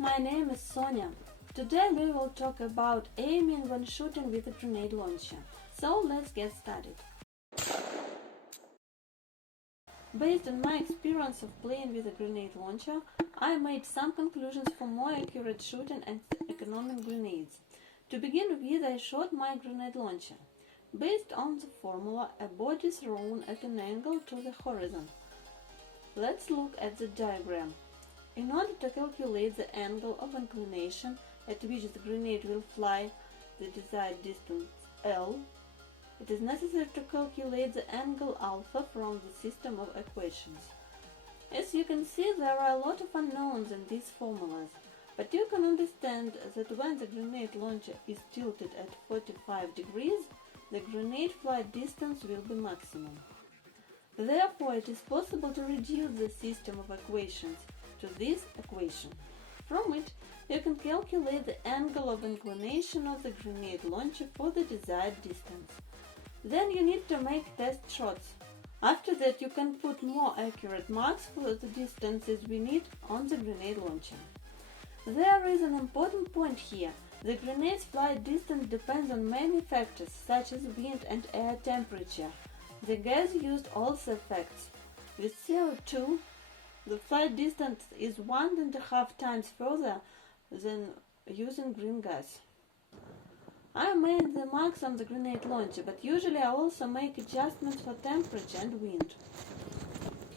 My name is Sonia. Today we will talk about aiming when shooting with a grenade launcher. So let's get started. Based on my experience of playing with a grenade launcher, I made some conclusions for more accurate shooting and economic grenades. To begin with, I shot my grenade launcher. Based on the formula, a body is thrown at an angle to the horizon. Let's look at the diagram. In order to calculate the angle of inclination at which the grenade will fly the desired distance L, it is necessary to calculate the angle alpha from the system of equations. As you can see, there are a lot of unknowns in these formulas, but you can understand that when the grenade launcher is tilted at 45 degrees, the grenade flight distance will be maximum. Therefore, it is possible to reduce the system of equations to this equation. From it, you can calculate the angle of inclination of the grenade launcher for the desired distance. Then you need to make test shots. After that, you can put more accurate marks for the distances we need on the grenade launcher. There is an important point here. The grenade's flight distance depends on many factors such as wind and air temperature. The gas used also affects. With CO2, the flight distance is 1.5 times further than using green gas. I made the marks on the grenade launcher, but usually I also make adjustments for temperature and wind.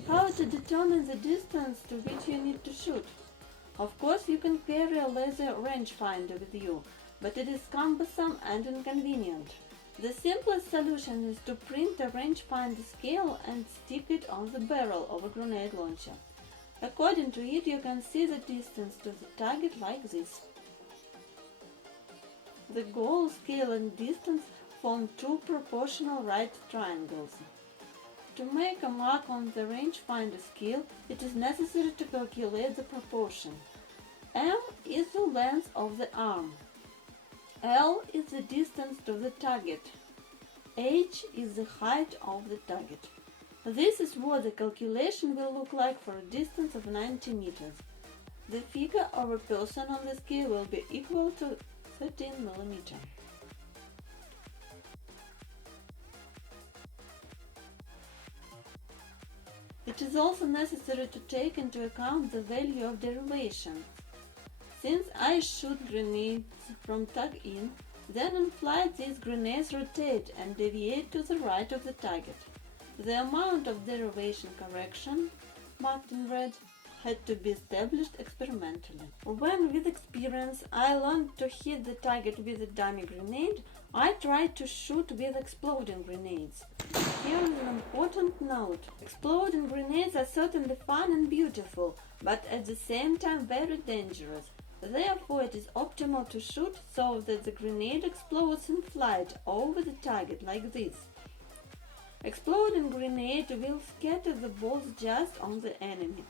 How to determine the distance to which you need to shoot? Of course, you can carry a laser rangefinder with you, but it is cumbersome and inconvenient. The simplest solution is to print a rangefinder scale and stick it on the barrel of a grenade launcher. According to it, you can see the distance to the target like this. The goal, scale and distance form two proportional right triangles. To make a mark on the rangefinder scale, it is necessary to calculate the proportion. M is the length of the arm. L is the distance to the target. H is the height of the target. This is what the calculation will look like for a distance of 90 meters. The figure of a person on the scale will be equal to 13 millimeters. It is also necessary to take into account the value of derivation. Since I shoot grenades from tug-in, then in flight these grenades rotate and deviate to the right of the target. The amount of derivation correction, marked in red, had to be established experimentally. When with experience I learned to hit the target with a dummy grenade, I tried to shoot with exploding grenades. Here is an important note. Exploding grenades are certainly fun and beautiful, but at the same time very dangerous. Therefore, it is optimal to shoot so that the grenade explodes in flight over the target like this. Exploding grenade will scatter the balls just on the enemy.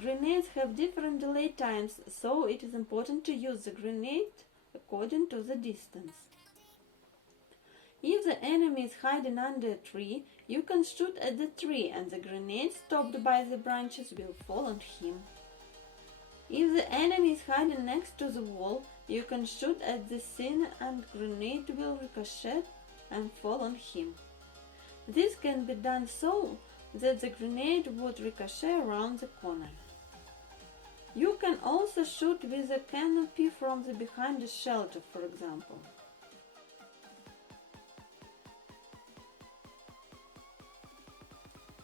Grenades have different delay times, so it is important to use the grenade according to the distance. If the enemy is hiding under a tree, you can shoot at the tree and the grenade stopped by the branches will fall on him. If the enemy is hiding next to the wall, you can shoot at the scene and grenade will ricochet and fall on him. This can be done so that the grenade would ricochet around the corner. You can also shoot with a canopy from behind a shelter, for example.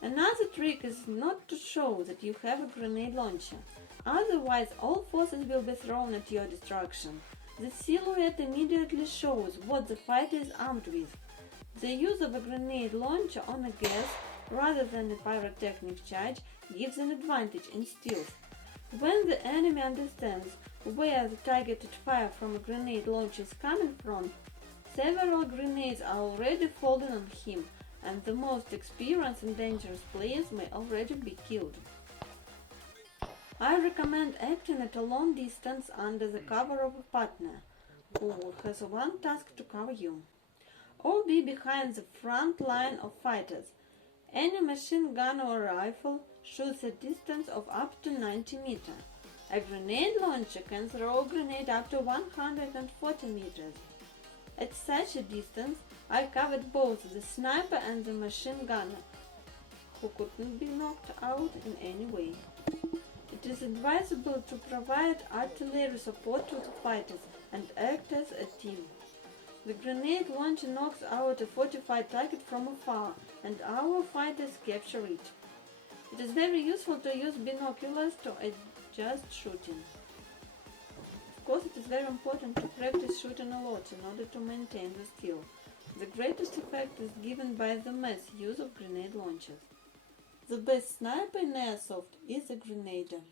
Another trick is not to show that you have a grenade launcher, otherwise all forces will be thrown at your destruction. The silhouette immediately shows what the fighter is armed with. The use of a grenade launcher on a gas rather than a pyrotechnic charge gives an advantage in stealth. When the enemy understands where the targeted fire from a grenade launcher is coming from, several grenades are already falling on him, and the most experienced and dangerous players may already be killed. I recommend acting at a long distance under the cover of a partner, who has one task to cover you, or be behind the front line of fighters. Any machine gun or rifle shoots a distance of up to 90 meters. A grenade launcher can throw a grenade up to 140 meters. At such a distance, I covered both the sniper and the machine gunner, who couldn't be knocked out in any way. It is advisable to provide artillery support to the fighters and act as a team. The grenade launcher knocks out a fortified target from afar, and our fighters capture it. It is very useful to use binoculars to adjust shooting. Of course, it is very important to practice shooting a lot in order to maintain the skill. The greatest effect is given by the mass use of grenade launchers. The best sniper in airsoft is a grenader.